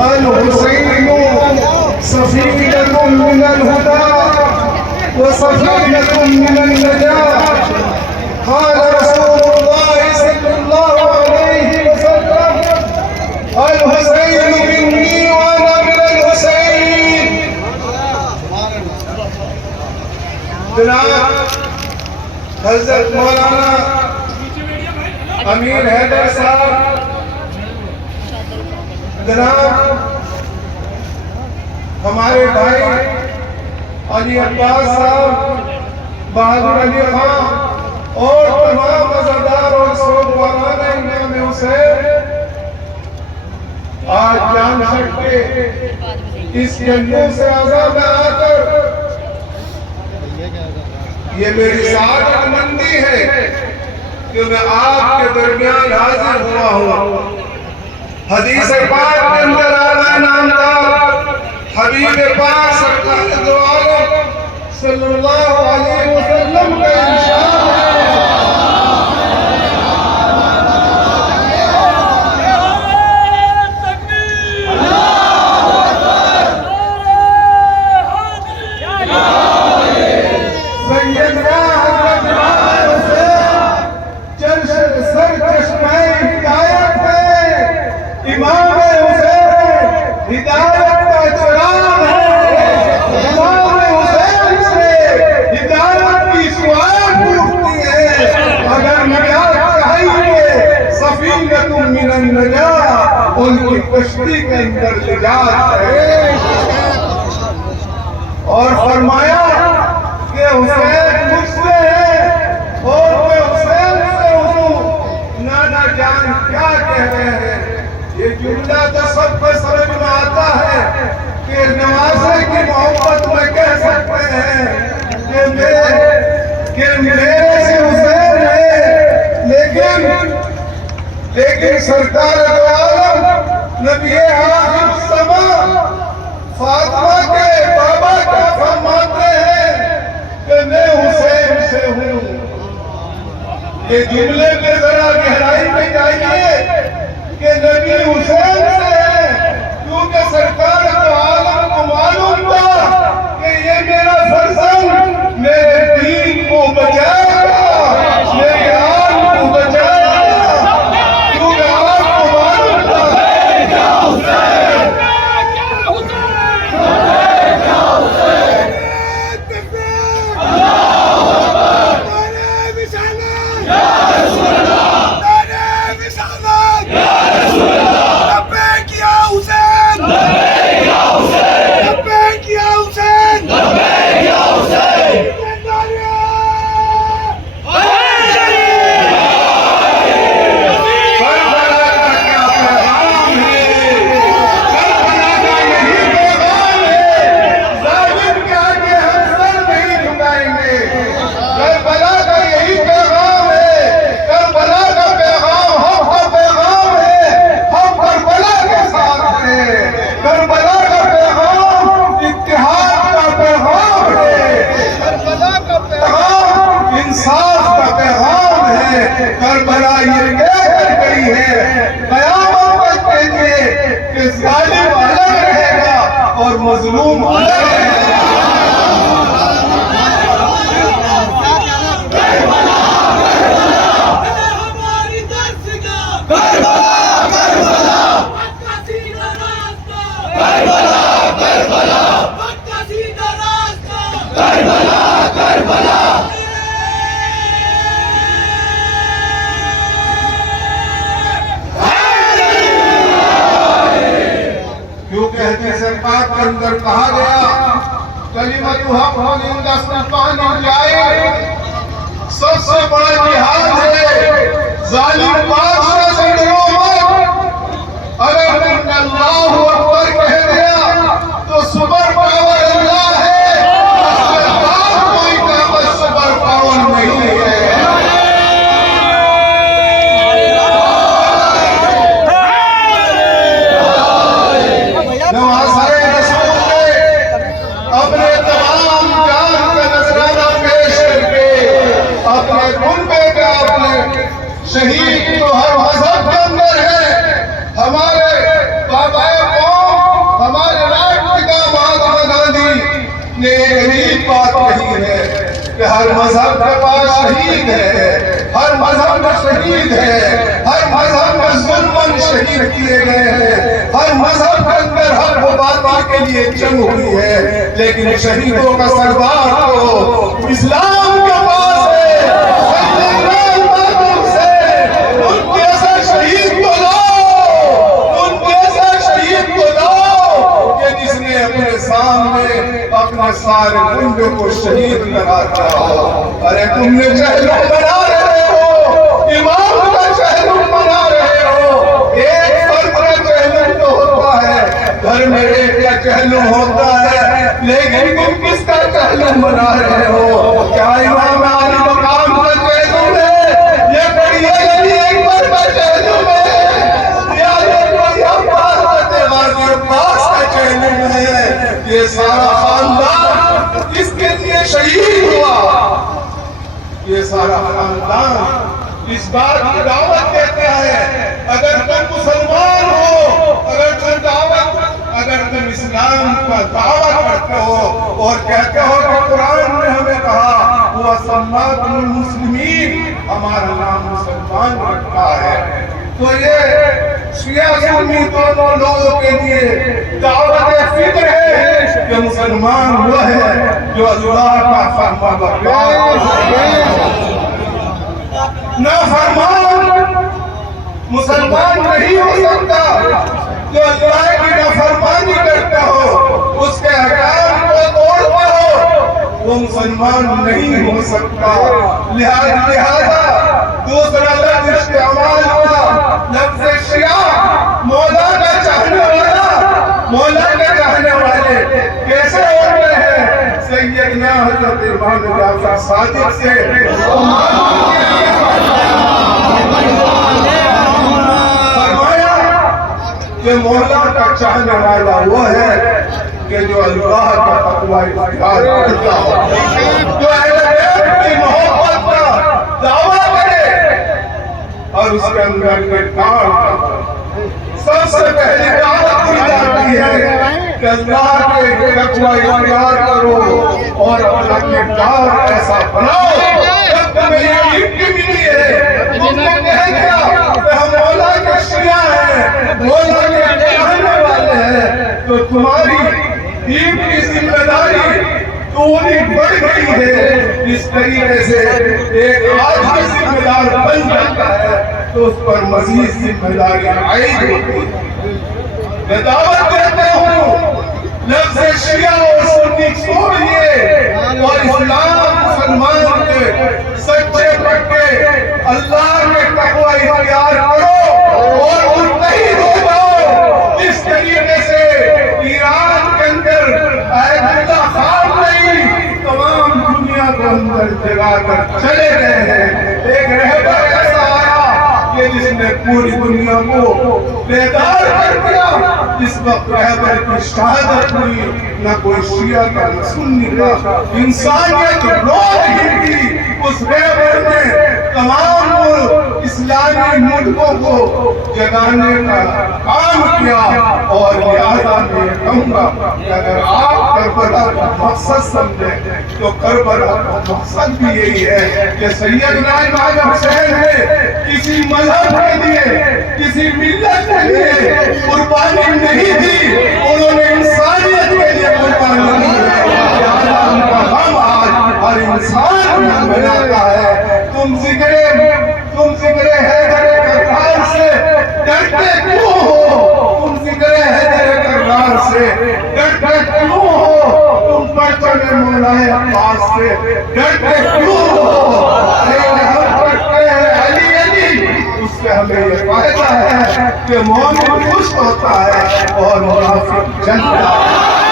الحسين سفينة من الهدى وسفينة من النجاة. قال رسول الله صلى الله عليه وسلم: الحسين مني وانا من الحسين. جناب حضرت مولانا امیر حیدر صاحب، جناب ہمارے بھائی علی عباس صاحب، بہادر علی خان اور تمام عزادار اور سوگواران امام حسین آج جان سکتے اس جنوں سے عذاب میں آ کر یہ میری سعادت مندی ہے کہ میں آپ کے درمیان حاضر ہوا ہوں. حدیث پاک کے اندر آقا نامدار حبیب پاک سرکار دو عالم صلی اللہ علیہ وسلم کا ارشاد ہے: ان کی کشتی کے اندر نجات ہے. اور فرمایا کہ حسین مجھ سے ہے اور میں حسین سے ہوں. نانا جان کیا کہہ رہے ہیں؟ یہ جملہ تو سب کو سمجھ میں آتا ہے کہ نوازے کی محبت میں کہہ سکتے ہیں کہ میرے سے حسین ہے، لیکن سرکار دو عالم نبی آخر الزمان فاطمہ کے بابا کیا فرماتے ہیں کہ میں حسین سے ہوں. یہ جملے میں ذرا گہرائی میں جائیے کہ نبی حسین سے ہے، کیونکہ سرکار دو عالم کو معلوم تھا کہ یہ میرا فرزند میرے دین کو بچائے گا، میرے آن کو بچائے گا. کربلا یہ کہہ کر گئی ہے قیامت تک کے لیے کہ ظالم الگ رہے گا اور مظلوم الگ رہے گا. حدیث پاک کے اندر کہا گیا کلمۃ حق عند سلطان الجائر، سب سے بڑا جہاد ہے ظالم بادشاہ سے ڈرو مت. اگر تم نے اللہ اکبر کہہ دیا تو سپر پاور اللہ ہے، اس کے بعد کوئی طاقت سپر پاور نہیں ہے. شہید تو ہر کہ ہر مذہب کے پاس شہید ہے، ہر مذہب میں شہید ہے، ہر مذہب میں ظلمن شہید کیے گئے ہیں، ہر مذہب کے اندر حق و باطل کے لیے جنگ ہوئی ہے، لیکن شہیدوں کا سردار تو اسلام کے پاس ہے۔ صلی اللہ علیہ وسلم ان جیسا شہید کو لاؤ، ان جیسا شہید کو لاؤ کہ جس نے اپنے سامنے اپنے سارے گنڈے کو شہید کرا دیا ہو۔ ارے تم نے چہلم بنا رہے ہو، امام کا چہلم بنا رہے ہو۔ ایک فرد کا چہلم تو ہوتا ہے، گھر میں ایک کا چہلم ہوتا ہے، لیکن تم کس کا چہلم بنا رہے ہو؟ کیا امام عالی مقام کا چہلم ہے؟ یہ بڑی علی اکبر کا چہلم ہے، یا یہ کوئی عباس غازی عباس کا چہلم ہے؟ یہ سارا خاندان اس کے لیے شہید ہوا، یہ سارا خاندان اس بات کی دعوت دیتا ہے۔ اگر تم مسلمان ہو، اگر تم اسلام کا دعویٰ کرتے ہو اور کہتے ہو کہ قرآن نے ہمیں کہا وَسَمَّاكُمُ الْمُسْلِمِينَ، ہمارا نام مسلمان رکھا ہے، تو یہ شیعہ سنی دونوں لوگوں کے لیے دعوت فکر ہے کہ مسلمان وہ ہے جو اللہ کا فرما بردار نافرمان مسلمان نہیں ہو سکتا، جو اللہ کی نافرمانی کرتا ہو، اس کے احکام کو توڑتا ہو، وہ مسلمان نہیں ہو سکتا۔ لہذا دوسرا لفظ استعمال ہوا، لفظ شیعہ، مولا کا چاہنے والا، مولا کے چاہنے والے کیسے ہوتے ہیں؟ سیدنا حضرت امام جعفر صادق سے فرمایا کہ مولا کا چاہنے والا وہ ہے کہ جو اللہ کا تقوی اختیار کرتا ہو، جو اہل بیت کی محبت کا دعویٰ کرے اور اس کے اندر کے کام کرتا ہے۔ سب سے پہلی دعوت کی جاتی ہے کہ اللہ کے تقوی اختیار کرو اور اپنا کردار ایسا بناؤ۔ جب تمہیں یہ علم ملی ہے، تم نے کہہ دیا کہ ہم مولا کے شیعہ ہیں، مولا کے چاہنے والے ہیں، تو تمہاری دین کی ذمہ داری تھوڑی بڑھ گئی ہے۔ اس طریقے سے ایک آدمی ذمہ دار بن جاتا ہے تو اس پر مزید ذمہ داری عائد ہوتی ہے۔ میں دعوت دیتا ہوں لفظ شیعہ اور سنی چھوڑیے اور اسلام مسلمان کے سچے پکے اللہ کے تقوی اختیار کرو اور متحد ہو جاؤ۔ اس طریقے سے ایران کے اندر ایت اللہ خان نہیں، تمام دنیا کو اندر جگا کر چلے گئے ہیں۔ ایک رہبر ایسا آیا کہ جس نے پوری دنیا کو بیدار کر دیا۔ اس وقت رہبر کی شہادت ہوئی، نہ کوئی شیعہ کا نہ سنی کا، انسانیت روح ہی تھی۔ اس رہبر نے تمام اسلامی ملکوں کو جگانے کا کام کیا، اور لہذا میں کہوں گا کہ اگر آپ کربلا کا مقصد سمجھیں تو کربلا کا مقصد بھی یہی ہے کہ سیدنا امام حسین نے کسی مذہب کے لیے، کسی ملت کے لیے قربانی نہیں دی، انہوں نے انسانیت کے لیے قربانی دی ہے۔ لہذا ان کا ہم آج ہر انسان بناتا ہے۔ تم ذکر حیدر کرار سے ڈرتے کیوں ہو؟ تم ذکر حیدر کرار سے ڈرتے کیوں ہو؟ تم پرچم مولا عباس سے ڈرتے کیوں ہو؟ ہم پڑھتے ہیں علی علی، اس سے ہمیں یہ فائدہ ہے کہ مومن خوش ہوتا ہے اور منافق جلتا ہے۔